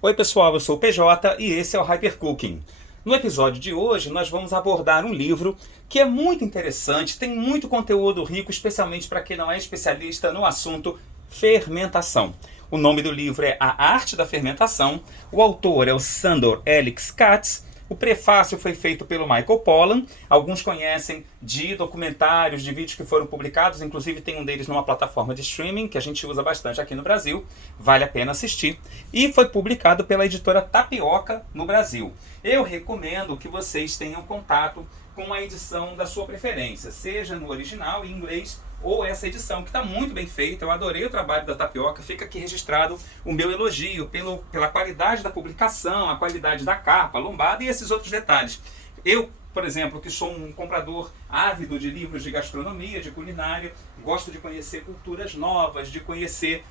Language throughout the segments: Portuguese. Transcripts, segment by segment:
Oi pessoal, eu sou o PJ e esse é o Hypercooking. No episódio de hoje nós vamos abordar um livro que é muito interessante, tem muito conteúdo rico, especialmente para quem não é especialista no assunto fermentação. O nome do livro é A Arte da Fermentação, o autor é o Sándor Hélix Katz. O prefácio foi feito pelo Michael Pollan. Alguns conhecem de documentários, de vídeos que foram publicados, inclusive tem um deles numa plataforma de streaming que a gente usa bastante aqui no Brasil, vale a pena assistir. E foi publicado pela editora Tapioca no Brasil. Eu recomendo que vocês tenham contato com a edição da sua preferência, seja no original em inglês ou essa edição, que está muito bem feita. Eu adorei o trabalho da Tapioca, fica aqui registrado o meu elogio pela qualidade da publicação, a qualidade da capa, a lombada e esses outros detalhes. Eu, por exemplo, que sou um comprador ávido de livros de gastronomia, de culinária, gosto de conhecer culturas novas, de conhecer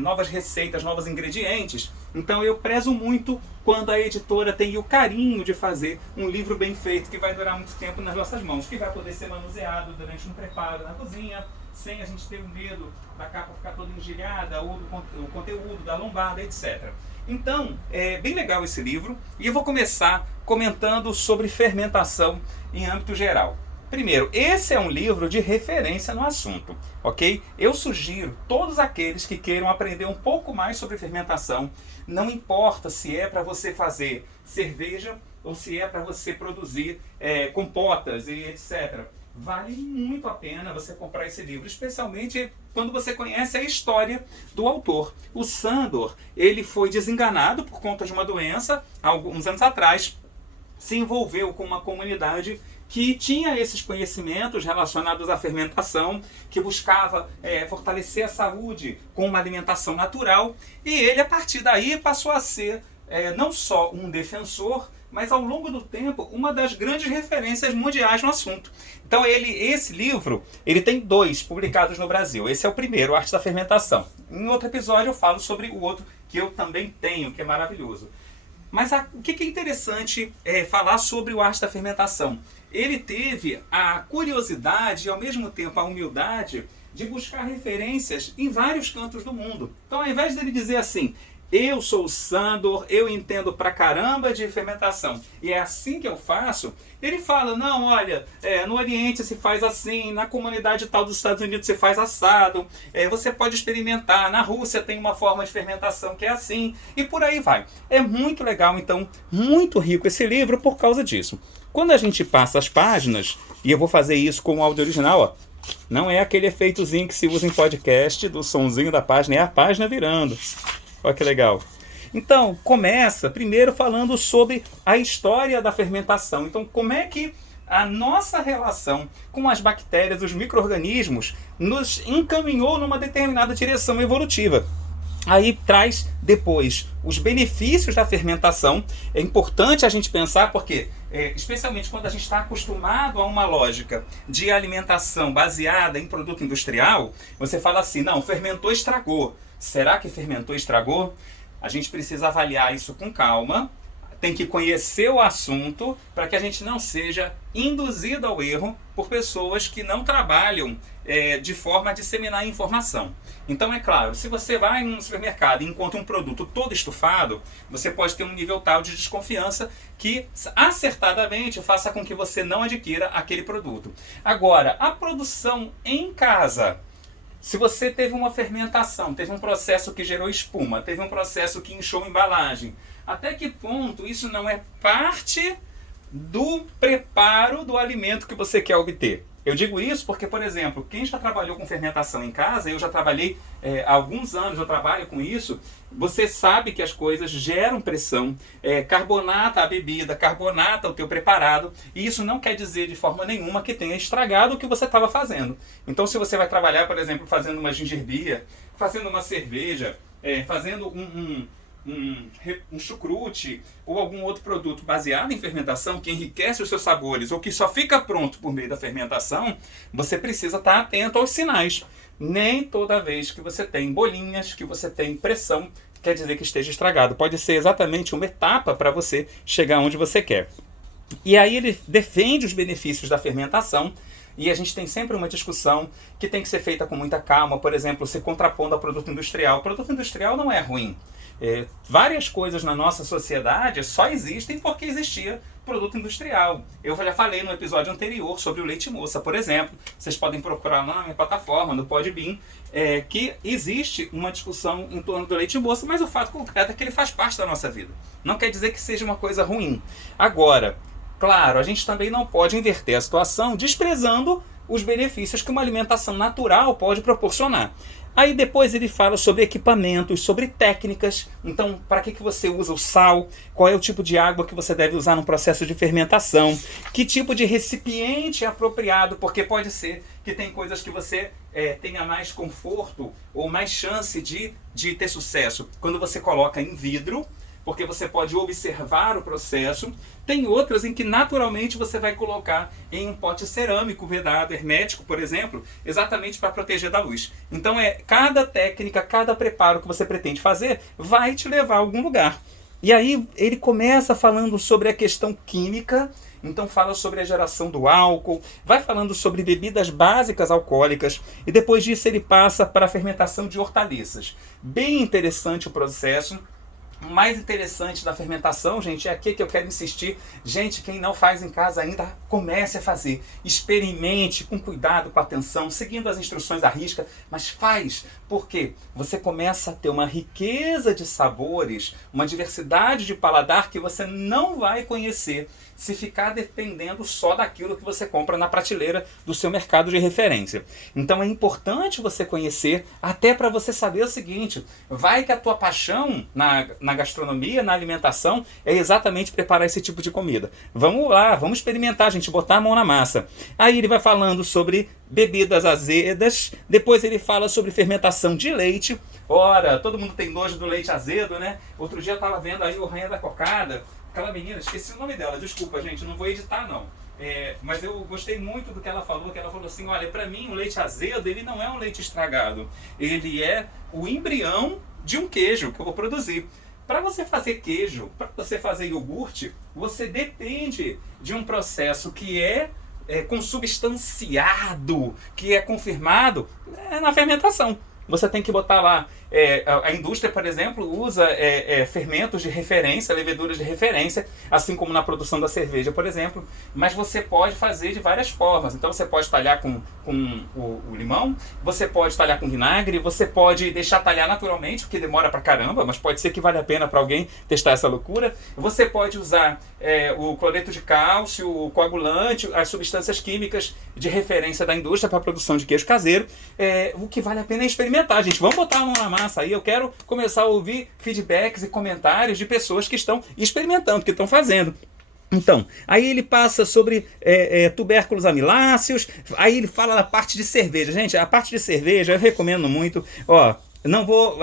novas receitas, novos ingredientes. Então eu prezo muito quando a editora tem o carinho de fazer um livro bem feito, que vai durar muito tempo nas nossas mãos, que vai poder ser manuseado durante um preparo na cozinha, sem a gente ter o medo da capa ficar toda engilhada, ou do conteúdo, da lombada, etc. Então, é bem legal esse livro, e eu vou começar comentando sobre fermentação em âmbito geral. Primeiro, esse é um livro de referência no assunto, ok? Eu sugiro todos aqueles que queiram aprender um pouco mais sobre fermentação, não importa se é para você fazer cerveja ou se é para você produzir compotas e etc. Vale muito a pena você comprar esse livro, especialmente quando você conhece a história do autor. O Sándor, ele foi desenganado por conta de uma doença, há alguns anos atrás, se envolveu com uma comunidade que tinha esses conhecimentos relacionados à fermentação, que buscava fortalecer a saúde com uma alimentação natural, e ele, a partir daí, passou a ser não só um defensor, mas ao longo do tempo, uma das grandes referências mundiais no assunto. Então esse livro, ele tem 2 publicados no Brasil. Esse é o primeiro, Arte da Fermentação. Em outro episódio eu falo sobre o outro, que eu também tenho, que é maravilhoso. Mas o que é interessante falar sobre o Arte da Fermentação? Ele teve a curiosidade e ao mesmo tempo a humildade de buscar referências em vários cantos do mundo. Então, ao invés dele dizer assim, eu sou o Sándor, eu entendo pra caramba de fermentação e é assim que eu faço, ele fala, não, olha, no Oriente se faz assim, na comunidade tal dos Estados Unidos se faz assado, você pode experimentar, na Rússia tem uma forma de fermentação que é assim, e por aí vai. É muito legal, então, muito rico esse livro por causa disso. Quando a gente passa as páginas, e eu vou fazer isso com o áudio original, ó, não é aquele efeitozinho que se usa em podcast do sonzinho da página, é a página virando. Olha que legal. Então, começa primeiro falando sobre a história da fermentação. Então, como é que a nossa relação com as bactérias, os micro-organismos, nos encaminhou numa determinada direção evolutiva. Aí traz depois os benefícios da fermentação. É importante a gente pensar porque, especialmente quando a gente está acostumado a uma lógica de alimentação baseada em produto industrial, você fala assim, não, fermentou, estragou. Será que fermentou, estragou? A gente precisa avaliar isso com calma, tem que conhecer o assunto para que a gente não seja induzido ao erro por pessoas que não trabalham de forma a disseminar informação. Então, é claro, se você vai num supermercado e encontra um produto todo estufado, você pode ter um nível tal de desconfiança que acertadamente faça com que você não adquira aquele produto. Agora, a produção em casa, se você teve uma fermentação, teve um processo que gerou espuma, teve um processo que inchou a embalagem, até que ponto isso não é parte do preparo do alimento que você quer obter? Eu digo isso porque, por exemplo, quem já trabalhou com fermentação em casa, eu já trabalhei há alguns anos, eu trabalho com isso, você sabe que as coisas geram pressão, carbonata a bebida, carbonata o teu preparado, e isso não quer dizer de forma nenhuma que tenha estragado o que você estava fazendo. Então, se você vai trabalhar, por exemplo, fazendo uma gingerbia, fazendo uma cerveja, fazendo um chucrute ou algum outro produto baseado em fermentação que enriquece os seus sabores ou que só fica pronto por meio da fermentação, você precisa estar atento aos sinais. Nem toda vez que você tem bolinhas, que você tem pressão, quer dizer que esteja estragado. Pode ser exatamente uma etapa para você chegar onde você quer. E aí ele defende os benefícios da fermentação. E a gente tem sempre uma discussão que tem que ser feita com muita calma, por exemplo, se contrapondo ao produto industrial. O produto industrial não é ruim. Várias coisas na nossa sociedade só existem porque existia produto industrial. Eu já falei no episódio anterior sobre o leite moça, por exemplo. Vocês podem procurar lá na minha plataforma, no Podbean, que existe uma discussão em torno do leite moça, mas o fato concreto é que ele faz parte da nossa vida. Não quer dizer que seja uma coisa ruim. Agora, claro, a gente também não pode inverter a situação desprezando os benefícios que uma alimentação natural pode proporcionar. Aí depois ele fala sobre equipamentos, sobre técnicas. Então, para que você usa o sal? Qual é o tipo de água que você deve usar no processo de fermentação? Que tipo de recipiente é apropriado? Porque pode ser que tem coisas que você tenha mais conforto ou mais chance de ter sucesso quando você coloca em vidro, porque você pode observar o processo. Tem outras em que naturalmente você vai colocar em um pote cerâmico vedado, hermético, por exemplo, exatamente para proteger da luz. Então cada técnica, cada preparo que você pretende fazer vai te levar a algum lugar. E aí ele começa falando sobre a questão química, então fala sobre a geração do álcool, vai falando sobre bebidas básicas alcoólicas, e depois disso ele passa para a fermentação de hortaliças. Bem interessante o processo. O mais interessante da fermentação, gente, é aqui que eu quero insistir. Gente, quem não faz em casa ainda, comece a fazer. Experimente com cuidado, com atenção, seguindo as instruções à risca, mas faz, porque você começa a ter uma riqueza de sabores, uma diversidade de paladar que você não vai conhecer se ficar dependendo só daquilo que você compra na prateleira do seu mercado de referência. Então é importante você conhecer, até para você saber o seguinte: vai que a tua paixão na gastronomia, na alimentação, é exatamente preparar esse tipo de comida. Vamos lá, vamos experimentar, gente, botar a mão na massa. Aí ele vai falando sobre bebidas azedas, depois ele fala sobre fermentação de leite. Ora, todo mundo tem nojo do leite azedo, né? Outro dia eu estava vendo aí o Rainha da Cocada, aquela menina, esqueci o nome dela, desculpa, gente, não vou editar não. Mas eu gostei muito do que ela falou assim: olha, para mim o leite azedo, ele não é um leite estragado, ele é o embrião de um queijo que eu vou produzir. Para você fazer queijo, para você fazer iogurte, você depende de um processo que é consubstanciado, que é confirmado na fermentação. Você tem que botar lá, a indústria, por exemplo, usa fermentos de referência, leveduras de referência, assim como na produção da cerveja, por exemplo, mas você pode fazer de várias formas. Então você pode talhar com o limão, você pode talhar com vinagre, você pode deixar talhar naturalmente, porque demora pra caramba, mas pode ser que vale a pena para alguém testar essa loucura. Você pode usar o cloreto de cálcio, o coagulante, as substâncias químicas de referência da indústria para a produção de queijo caseiro. O que vale a pena é experimentar, gente. Vamos botar a mão na massa aí. Eu quero começar a ouvir feedbacks e comentários de pessoas que estão experimentando, que estão fazendo. Então, aí ele passa sobre tubérculos amiláceos, aí ele fala da parte de cerveja. Gente, a parte de cerveja eu recomendo muito. Não vou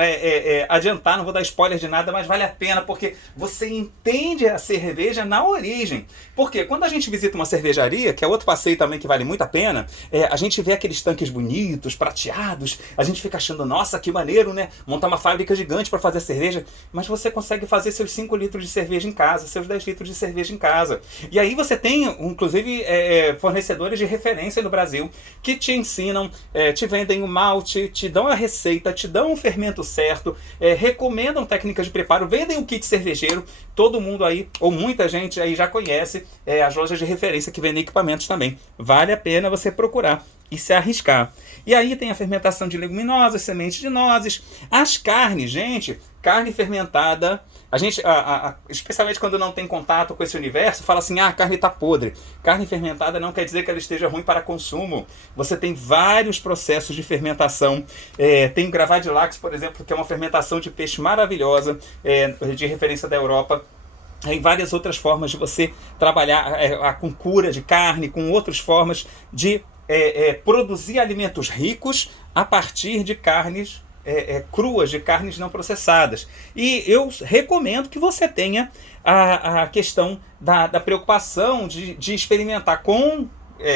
adiantar, não vou dar spoiler de nada, mas vale a pena, porque você entende a cerveja na origem. Porque quando a gente visita uma cervejaria, que é outro passeio também que vale muito a pena, a gente vê aqueles tanques bonitos, prateados, a gente fica achando, nossa, que maneiro, né? Montar uma fábrica gigante para fazer cerveja, mas você consegue fazer seus 5 litros de cerveja em casa, seus 10 litros de cerveja em casa. E aí você tem, inclusive, fornecedores de referência no Brasil, que te ensinam, te vendem o malte, te dão a receita, te dão um fermento certo, recomendam técnicas de preparo, vendem o kit cervejeiro. Todo mundo aí, ou muita gente aí já conhece as lojas de referência que vendem equipamentos também. Vale a pena você procurar e se arriscar. E aí tem a fermentação de leguminosas, sementes de nozes, as carnes, gente, carne fermentada. A gente, especialmente quando não tem contato com esse universo, fala assim: a carne está podre. Carne fermentada não quer dizer que ela esteja ruim para consumo. Você tem vários processos de fermentação. Tem o Gravadilax, por exemplo, que é uma fermentação de peixe maravilhosa, de referência da Europa. Tem várias outras formas de você trabalhar com cura de carne, com outras formas de produzir alimentos ricos a partir de carnes cruas, de carnes não processadas. E eu recomendo que você tenha a questão da preocupação de experimentar com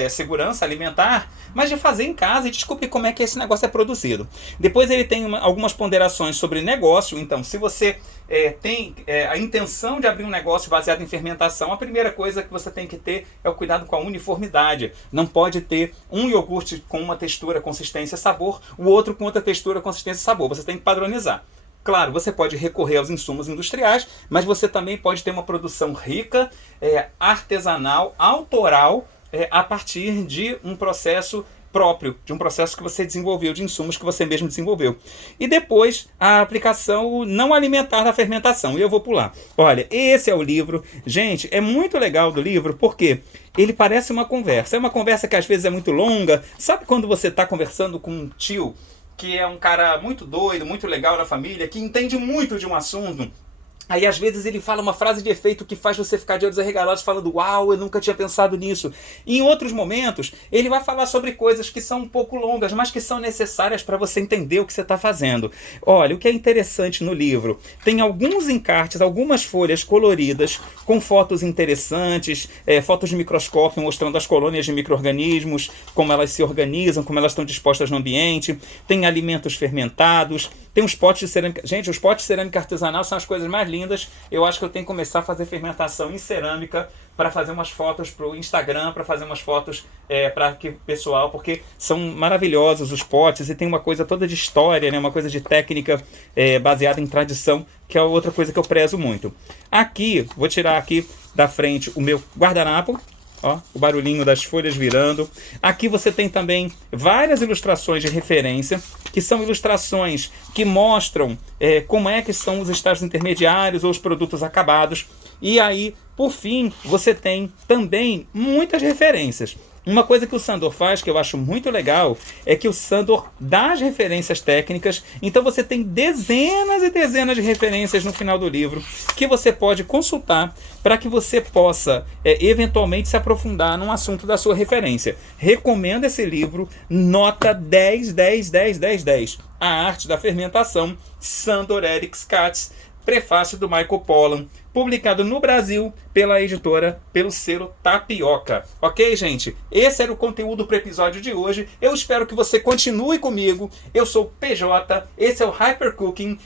segurança alimentar, mas de fazer em casa e descobrir como é que esse negócio é produzido. Depois ele tem algumas ponderações sobre negócio. Então, se você tem a intenção de abrir um negócio baseado em fermentação, a primeira coisa que você tem que ter é o cuidado com a uniformidade. Não pode ter um iogurte com uma textura, consistência, sabor, o outro com outra textura, consistência e sabor. Você tem que padronizar. Claro, você pode recorrer aos insumos industriais, mas você também pode ter uma produção rica, artesanal, autoral, a partir de um processo próprio, de um processo que você desenvolveu, de insumos que você mesmo desenvolveu. E depois a aplicação não alimentar da fermentação. E eu vou pular. Olha, esse é o livro. Gente, é muito legal do livro porque ele parece uma conversa. É uma conversa que às vezes é muito longa. Sabe quando você está conversando com um tio que é um cara muito doido, muito legal na família, que entende muito de um assunto? Aí às vezes ele fala uma frase de efeito que faz você ficar de olhos arregalados falando: uau, eu nunca tinha pensado nisso. E em outros momentos ele vai falar sobre coisas que são um pouco longas, mas que são necessárias para você entender o que você está fazendo. Olha, o que é interessante no livro, tem alguns encartes, algumas folhas coloridas com fotos interessantes, fotos de microscópio mostrando as colônias de micro-organismos, como elas se organizam, como elas estão dispostas no ambiente. Tem alimentos fermentados, tem uns potes de cerâmica. Gente, os potes de cerâmica artesanal são as coisas mais lindas. Eu acho que eu tenho que começar a fazer fermentação em cerâmica para fazer umas fotos para o Instagram, para fazer umas fotos para o pessoal, porque são maravilhosos os potes e tem uma coisa toda de história, né? Uma coisa de técnica baseada em tradição, que é outra coisa que eu prezo muito. Aqui, vou tirar aqui da frente o meu guardanapo. Ó, o barulhinho das folhas virando. Aqui você tem também várias ilustrações de referência, que são ilustrações que mostram como é que são os estágios intermediários ou os produtos acabados. E aí, por fim, você tem também muitas referências. Uma coisa que o Sandor faz, que eu acho muito legal, é que o Sandor dá as referências técnicas. Então você tem dezenas e dezenas de referências no final do livro que você pode consultar para que você possa eventualmente se aprofundar num assunto da sua referência. Recomendo esse livro, nota 10, 10, 10, 10, 10. A Arte da Fermentação, Sandor Eric Katz, prefácio do Michael Pollan, publicado no Brasil pela editora, pelo selo Tapioca. Ok, gente? Esse era o conteúdo para o episódio de hoje. Eu espero que você continue comigo. Eu sou o PJ, esse é o Hypercooking.